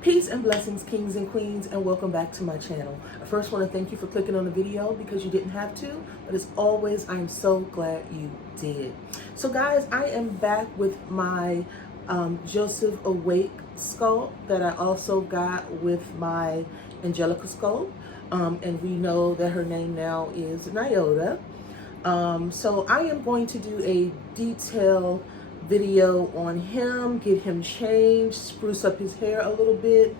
Peace and blessings, kings and queens, and welcome back to my channel. I first want to thank you for clicking on the video because you didn't have to, but as always, I am so glad you did. So guys, I am back with my Joseph Awake sculpt that I also got with my Angelica sculpt. And we know that her name now is Nyota. So I am going to do a detailed video on him, get him changed, spruce up his hair a little bit,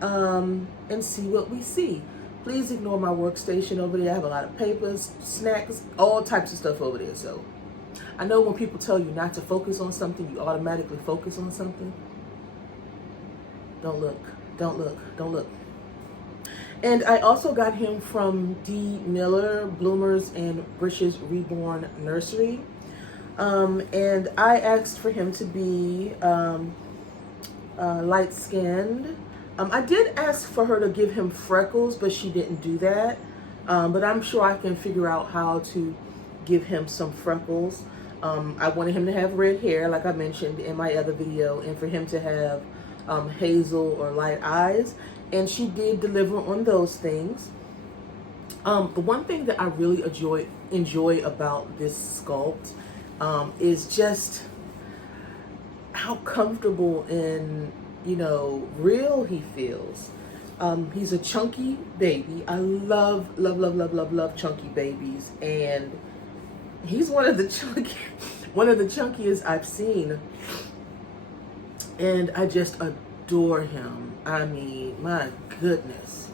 and see what we see. Please ignore my workstation over there. I have a lot of papers, snacks, all types of stuff over there. So I know when people tell you not to focus on something, you automatically focus on something. Don't look, don't look, don't look. And I also got him from D. Miller, Bloomers and Awake Reborn Nursery. And I asked for him to be light-skinned. I did ask for her to give him freckles, but she didn't do that. But I'm sure I can figure out how to give him some freckles. I wanted him to have red hair, like I mentioned in my other video, and for him to have hazel or light eyes. And she did deliver on those things. The one thing that I really enjoy about this sculpt is just how comfortable and, you know, real he feels. He's a chunky baby. I love chunky babies, and he's one of the chunkiest I've seen, and I just adore him. I mean, my goodness.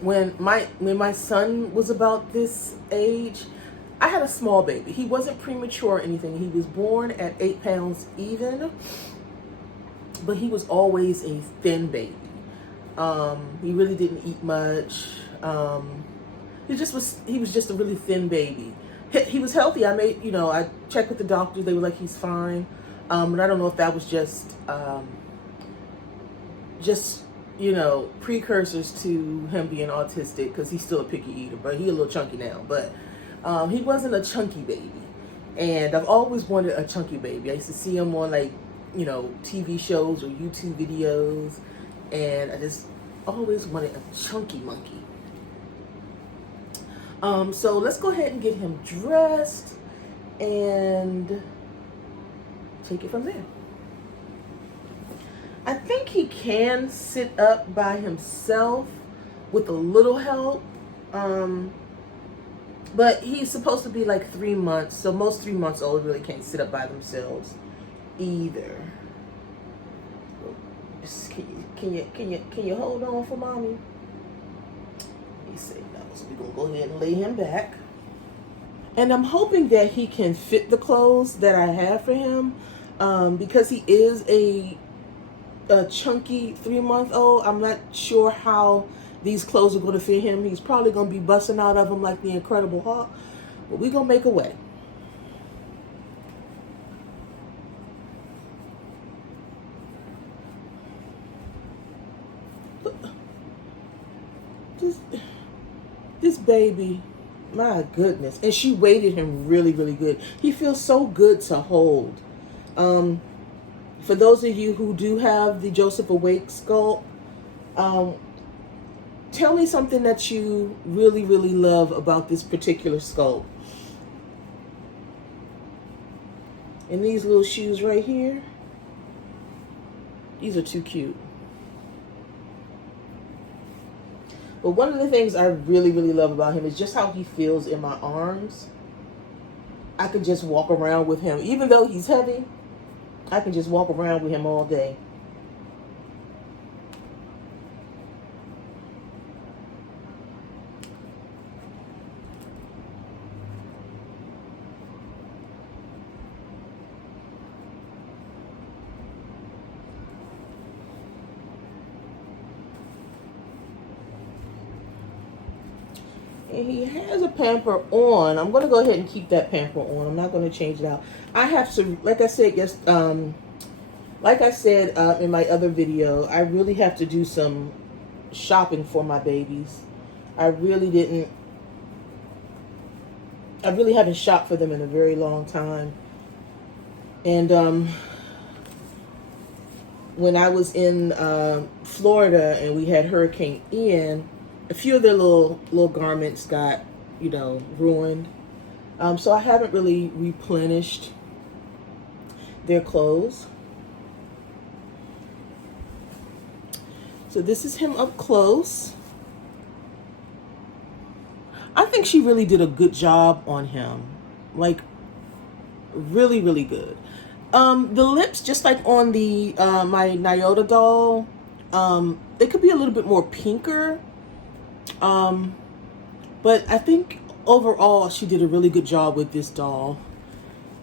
When my son was about this age, I had a small baby. He wasn't premature or anything. He was born at 8 pounds even, but he was always a thin baby. He really didn't eat much. He was just a really thin baby. He was healthy. I checked with the doctor. They were like, he's fine. And I don't know if that was just you know, precursors to him being autistic, because he's still a picky eater, but he's a little chunky now. But he wasn't a chunky baby, and I've always wanted a chunky baby. I used to see him on, like, you know, TV shows or YouTube videos, and I just always wanted a chunky monkey. So let's go ahead and get him dressed and take it from there. I think he can sit up by himself with a little help, but he's supposed to be like 3 months, so most 3-month-olds really can't sit up by themselves either. Can you hold on for mommy? Let me see. So we're gonna go ahead and lay him back, and I'm hoping that he can fit the clothes that I have for him, because he is a chunky 3-month-old. I'm not sure how these clothes are going to fit him. He's probably going to be busting out of them like the Incredible Hulk, but we're going to make a way. This baby, my goodness. And she weighted him really good. He feels so good to hold. For those of you who do have the Joseph Awake sculpt, tell me something that you really love about this particular sculpt. And these little shoes right here, these are too cute. But one of the things I really love about him is just how he feels in my arms. I can just walk around with him. Even though he's heavy, I can just walk around with him all day. And he has a pamper on. I'm going to go ahead and keep that pamper on. I'm not going to change it out. I have to, like I said, in my other video, I really have to do some shopping for my babies. I really haven't shopped for them in a very long time. And when I was in Florida and we had Hurricane Ian, a few of their little garments got, you know, ruined. So I haven't really replenished their clothes. So this is him up close. I think she really did a good job on him. Like, really, really good. The lips, just like on the my Nyota doll, they could be a little bit more pinker. But I think overall she did a really good job with this doll.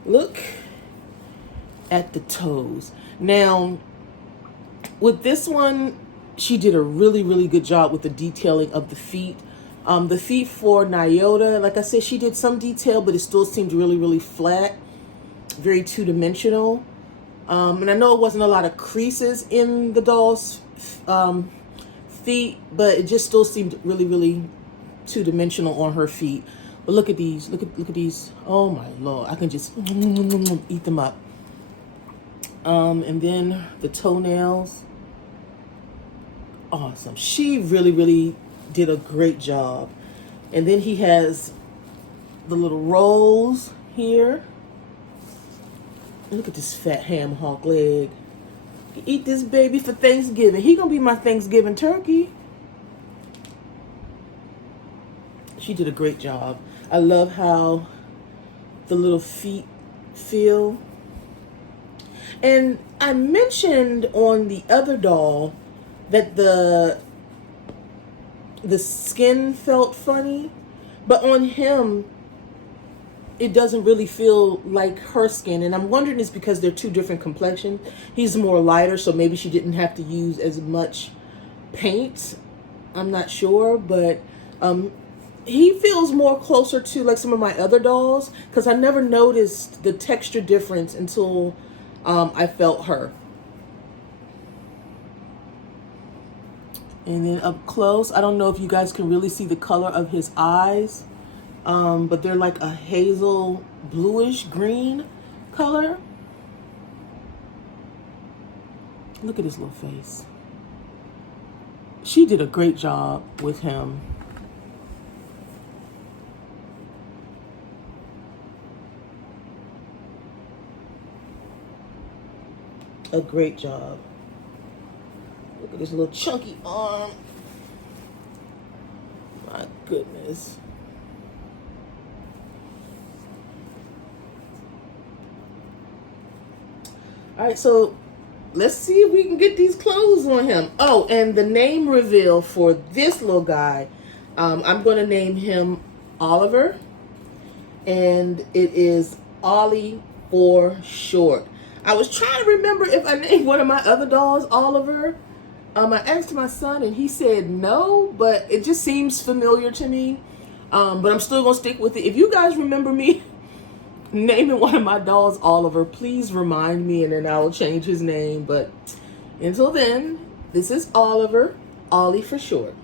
Look at the toes. Now, with this one, she did a really, really good job with the detailing of the feet. The feet for Nyota, like I said, she did some detail, but it still seemed really, really flat, very two-dimensional. And I know it wasn't a lot of creases in the doll's feet, but it just still seemed really, really two-dimensional on her feet. But look at these, look at these. Oh my Lord, I can just eat them up. And then the toenails. Awesome. She really, really did a great job. And then he has the little rolls here. Look at this fat ham hock leg. Eat this baby for Thanksgiving. He gonna be my Thanksgiving turkey. She did a great job. I love how the little feet feel. And I mentioned on the other doll that the skin felt funny, but on him it doesn't really feel like her skin, and I'm wondering it's because they're two different complexions. He's more lighter, so maybe she didn't have to use as much paint. I'm not sure, but he feels more closer to like some of my other dolls, because I never noticed the texture difference until I felt her. And then up close, I don't know if you guys can really see the color of his eyes, but they're like a hazel bluish green color. Look at his little face. She did a great job with him. A great job. Look at this little chunky arm. My goodness. All right, so let's see if we can get these clothes on him. Oh, and the name reveal for this little guy, I'm going to name him Oliver, and it is Ollie for short. I was trying to remember if I named one of my other dolls Oliver. I asked my son and he said no, but it just seems familiar to me. But I'm still going to stick with it. If you guys remember me naming one of my dolls Oliver, please remind me and then I will change his name. But until then, this is Oliver, Ollie for short.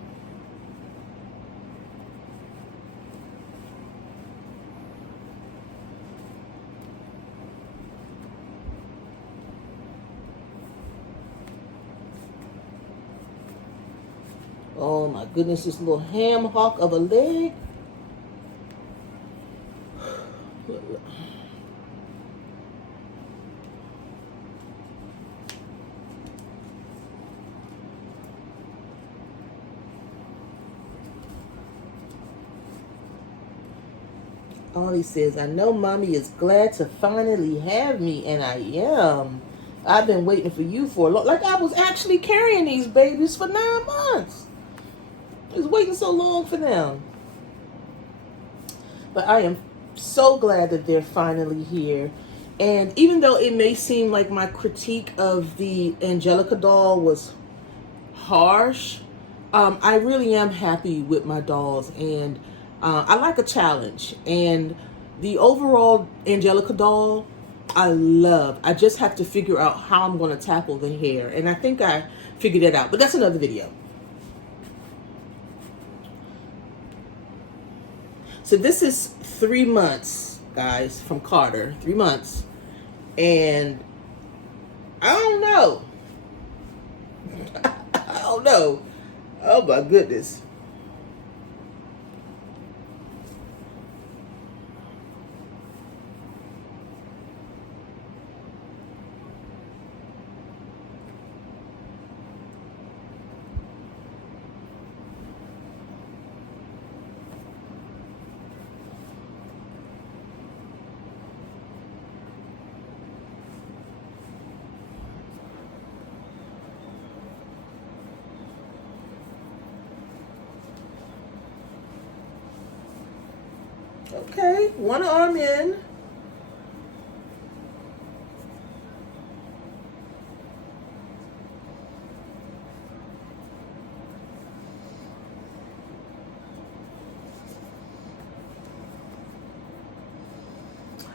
Oh my goodness, this little ham hock of a leg. Ollie says, I know mommy is glad to finally have me, and I am. I've been waiting for you for a long, like I was actually carrying these babies for 9 months. I was waiting so long for them. But I am so glad that they're finally here. And even though it may seem like my critique of the Angelica doll was harsh, I really am happy with my dolls. And I like a challenge. And the overall Angelica doll, I love. I just have to figure out how I'm going to tackle the hair. And I think I figured it out. But that's another video. So this is 3 months, guys, from Carter. 3 months. And I don't know. Oh no. Oh my goodness. Okay, one arm in.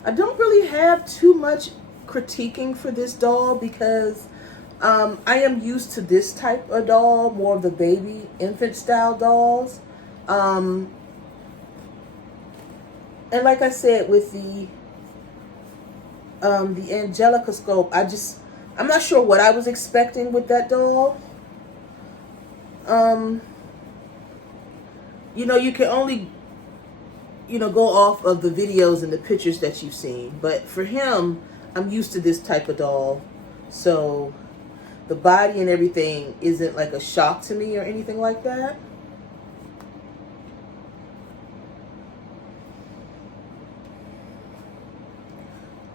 I don't really have too much critiquing for this doll because I am used to this type of doll, more of the baby infant style dolls. Um, and like I said, with the Angelica scope, I'm not sure what I was expecting with that doll. Um, you can only go off of the videos and the pictures that you've seen. But for him, I'm used to this type of doll. So the body and everything isn't like a shock to me or anything like that.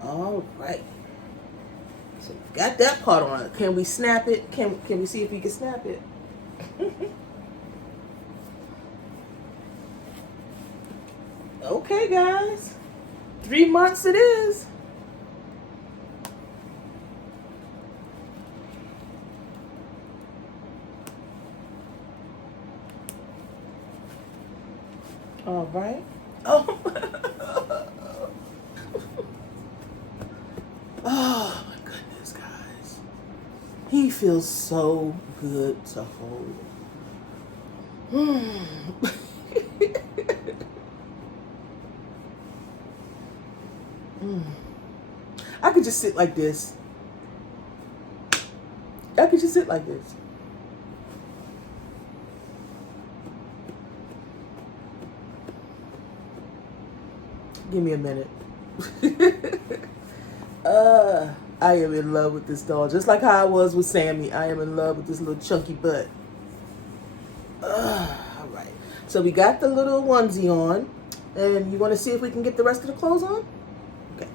All right. So got that part on. Can we snap it? Can we see if we can snap it? Okay, guys. 3 months it is. All right. Oh. Oh my goodness, guys. He feels so good to hold. I could just sit like this. I could just sit like this. Give me a minute. I am in love with this doll. Just like how I was with Sammy. I am in love with this little chunky butt. All right. So we got the little onesie on. And you want to see if we can get the rest of the clothes on? Okay.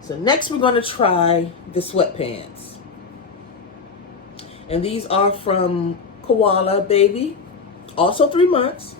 So next we're going to try the sweatpants. And these are from Koala Baby. Also 3 months.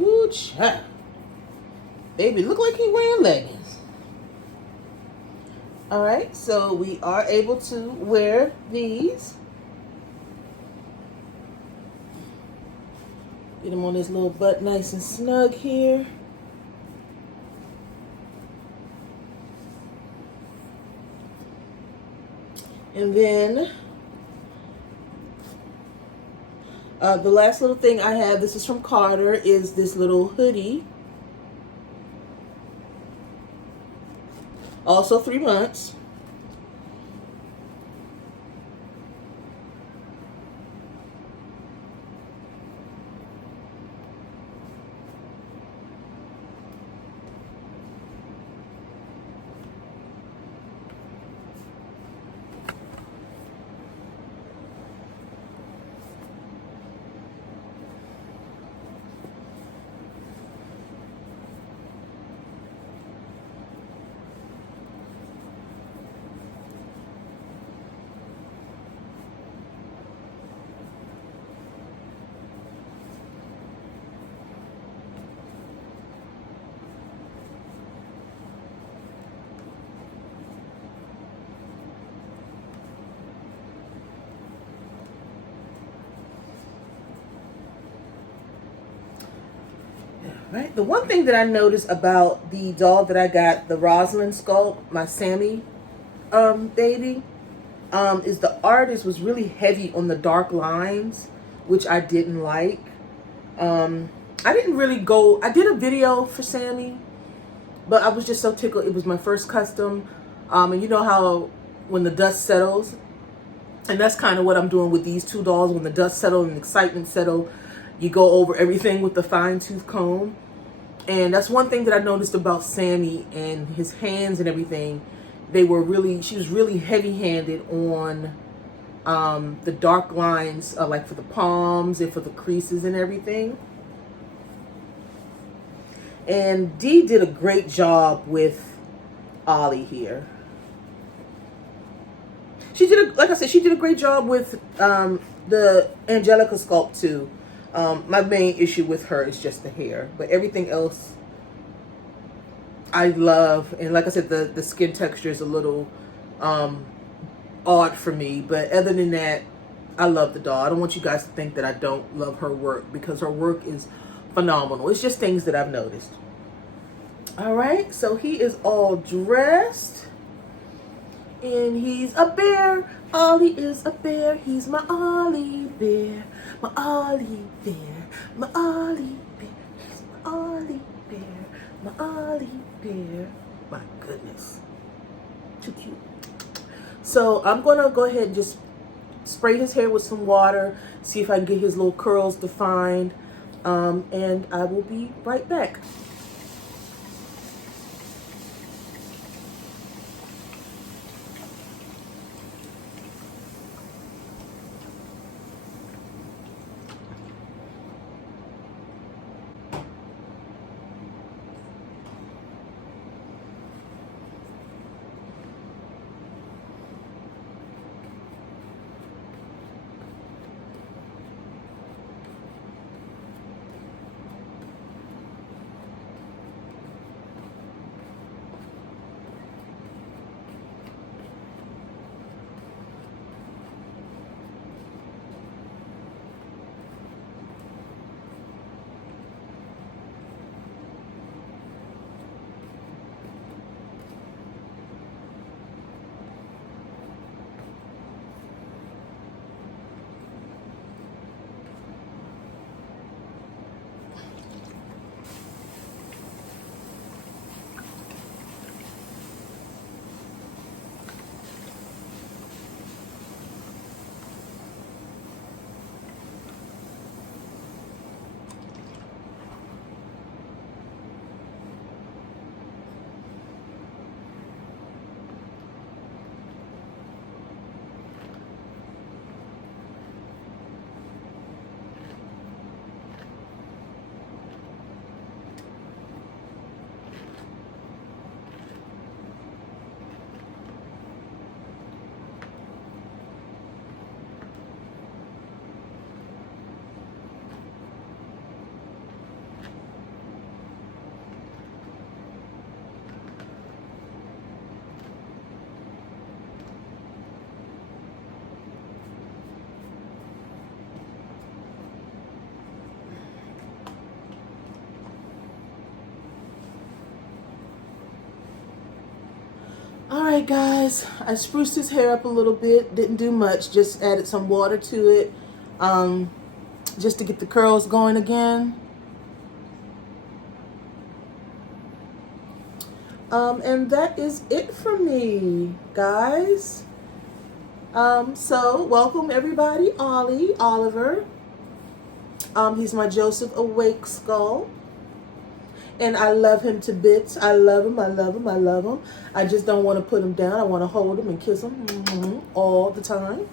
Ooh, child. Baby, look like he wearing leggings. All right, so we are able to wear these. Get him on his little butt nice and snug here. And then the last little thing I have, this is from Carter, is this little hoodie. Also 3 months. Right. The one thing that I noticed about the doll that I got, the Rosalind sculpt, my Sammy baby, is the artist was really heavy on the dark lines, which I didn't like. I didn't really go, I did a video for Sammy, but I was just so tickled. It was my first custom. And you know how when the dust settles, and that's kind of what I'm doing with these two dolls. When the dust settles and excitement settles, you go over everything with the fine tooth comb. And that's one thing that I noticed about Sammy and his hands and everything. They were really, she was really heavy handed on the dark lines, like for the palms and for the creases and everything. And Dee did a great job with Ollie here. She did, like I said, she did a great job with the Angelica sculpt too. My main issue with her is just the hair, but everything else I love. And like I said, the skin texture is a little odd for me, but other than that, I love the doll. I don't want you guys to think that I don't love her work, because her work is phenomenal. It's just things that I've noticed. All right, so he is all dressed. And he's a bear. Ollie is a bear. He's my Ollie bear. My Ollie bear. My Ollie bear. He's my Ollie bear. My Ollie bear. My goodness. Too cute. So I'm going to go ahead and just spray his hair with some water. See if I can get his little curls defined. And I will be right back. All right, guys, I spruced his hair up a little bit. Didn't do much, just added some water to it, just to get the curls going again. And that is it for me, guys. So welcome everybody. Ollie, Oliver. He's my Joseph Awake skull. And I love him to bits. I love him, I love him, I love him. I just don't want to put him down. I want to hold him and kiss him all the time.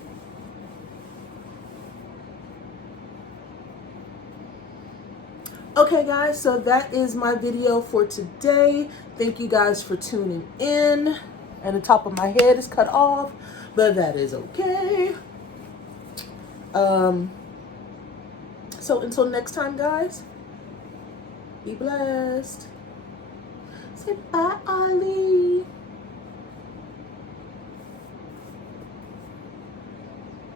Okay, guys, so that is my video for today. Thank you guys for tuning in. And the top of my head is cut off, but that is okay. So until next time, guys, be blessed. Say bye, Ollie.